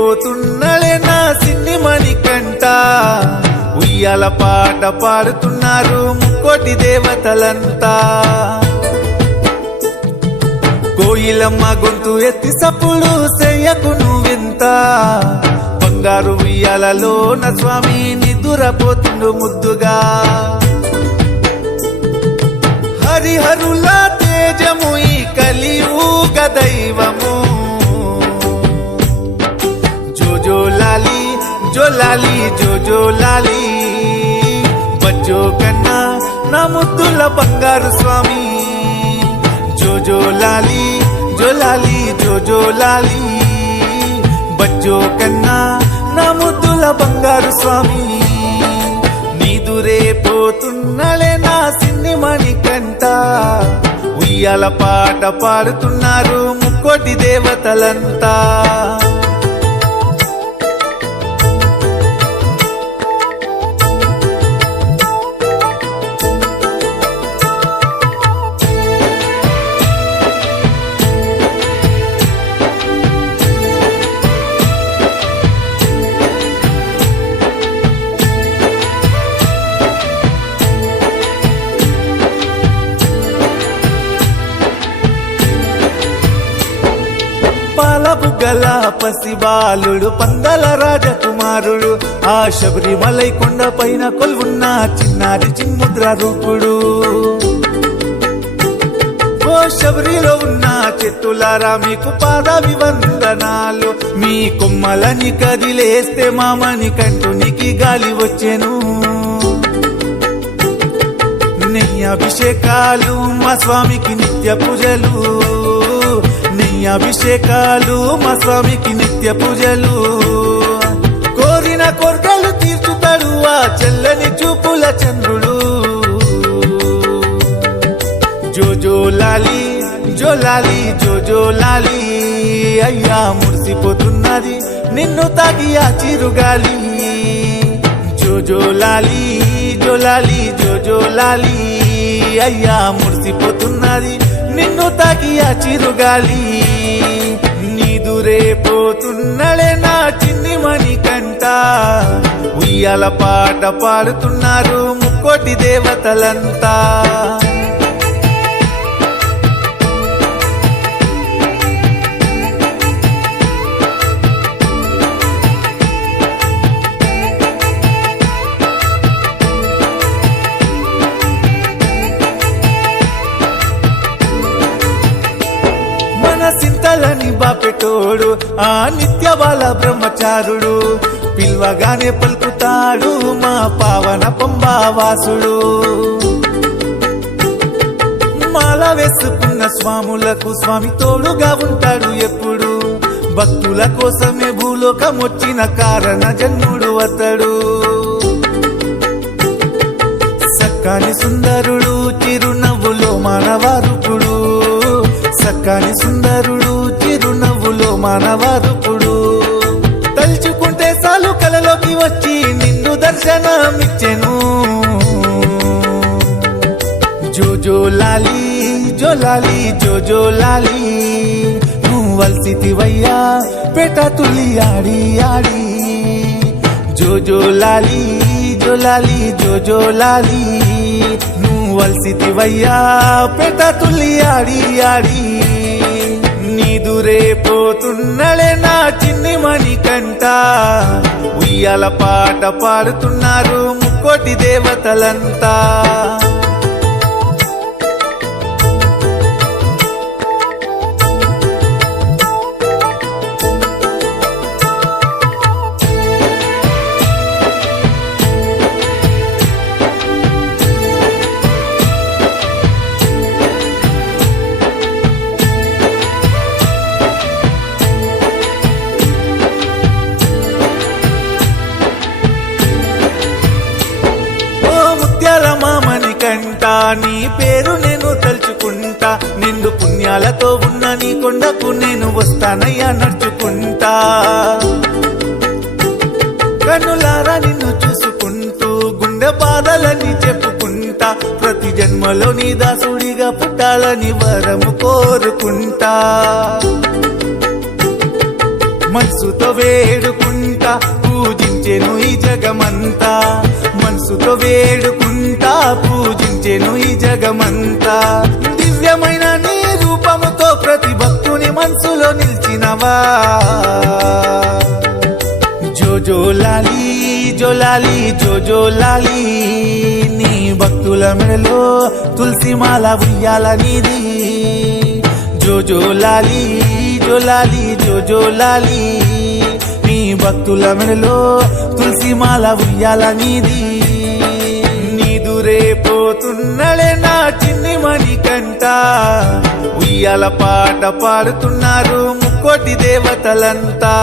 పోతున్నలే నా సిన్ని మణికంట ఉయ్యాల పాట పాడుతున్నారు ముక్కోటి దేవతలంతా కోయిలమ్మ గొంతు ఎత్తి సప్పుడు చెయ్యకు నువ్వింత బంగారు ఉయ్యాలలోన స్వామి నిదురపోతుండు ముద్దుగా హరిహరుల తేజము ఈ కలియుగ దైవము జోలాలి జోలాలి జోలాలి బజ్జో కన్నా నా ముద్దుల బంగారు స్వామి జోలాలి జోలాలి జోలాలి బజ్జో కన్నా నా ముద్దుల బంగారు స్వామి నీదురే పోతున్నలే నా సిన్ని మణికంట ఉయ్యాల పాట పాడుతున్నారు ముక్కోటి దేవతలంతా పాలబుగ్గల పసిబాలుడు పందల రాజకుమారుడు ఆ శబరిమలై కొండ పైన కొలువున్న చిన్నారి చిన్ముద్ర రూపుడు ఓ శబరిలో ఉన్న చెట్టులారా మీకు పాదాభివందనాలు మీ కొమ్మలని కదిలేస్తే మామని కంటునికి గాలి వచ్చెను నెయ్యి అభిషేకాలు మా స్వామికి నిత్య పూజలు అభిషేకాలు మా స్వామికి నిత్య పూజలు కోరిన కోర్కెలు తీర్చుతాడు ఆ చెల్లని చూపుల చంద్రుడు జోలాలి జోలాలి జోలాలి అయ్యా మురిసిపోతున్నది నిన్ను తాగి ఆ చిరుగాలి జోలాలి జోలాలి జోలాలి అయ్యా మురిసిపోతున్నది నిన్ను తాకి ఆ చిరుగాలి నీదురే పోతున్నలే నా చిన్ని మణికంట ఉయ్యాల పాట పాడుతున్నారు ముక్కోటి దేవతలంతా సింతలని బాపెటోడు ఆ నిత్య బాల బ్రహ్మచారుడు పిల్వగానే పలుకుతాడు మా పావన పంబావాసుడు మాల వేసుకున్న స్వాములకు స్వామి తోడుగా ఉంటాడు ఎప్పుడు భక్తుల కోసమే భూలోకం వచ్చిన కారణ జన్ముడు అతడు సక్కాని సుందరుడు చిరునవ్వులో మానవారుపుడు సక్కాని సుందరుడు చిరునవ్వులో మానవారుపుడు తలుచుకుంటే సాలు కలలోకి వచ్చి నిన్ను దర్శనమిచ్చెను జోలాలి జోలాలి జోలాలి నువ్వు వల్సితివయ్యా పేట తుల్లి ఆడి ఆడి జోలాలి జోలాలి జోలాలి వల్సితివయ్యా పేట తుల్లి ఆడి ఆడి నీదురే పోతున్నలే నా చిన్ని మణికంట ఉయ్యాల పాట పాడుతున్నారు ముక్కోటి దేవతలంతా నీ పేరు నేను తలుచుకుంటా నిండు పుణ్యాలతో ఉన్న నీ కొండకు నేను వస్తానయ్యా నడుచుకుంటా కన్నులారా నిన్ను చూసుకుంటూ గుండె బాధలని చెప్పుకుంటా ప్రతి జన్మలో నీ దాసుడిగా పుట్టాలని వరము కోరుకుంటా మనసుతో వేడుకుంటా పూజించెను ఈ జగమంతా, మనసుతో వేడుకుంటా పూజించెను ఈ జగమంతా. దివ్యమైన నీ రూపముతో ప్రతి భక్తుని మనసులో నిలిచినవా. జోజోలాలి జోలాలి జోజోలాలి, నీ భక్తుల మెడలో తులసి మాల ఉయ్యాల నీది. జోజోలాలి జోలాలి జోజోలాలి, నీ భక్తుల మెడలో తులసి మాల ఉయ్యాల నీది. నీదురే పోతున్నడే నా చిన్ని మణికంట, ఉయ్యాల పాట పాడుతున్నారు ముక్కోటి దేవతలంతా.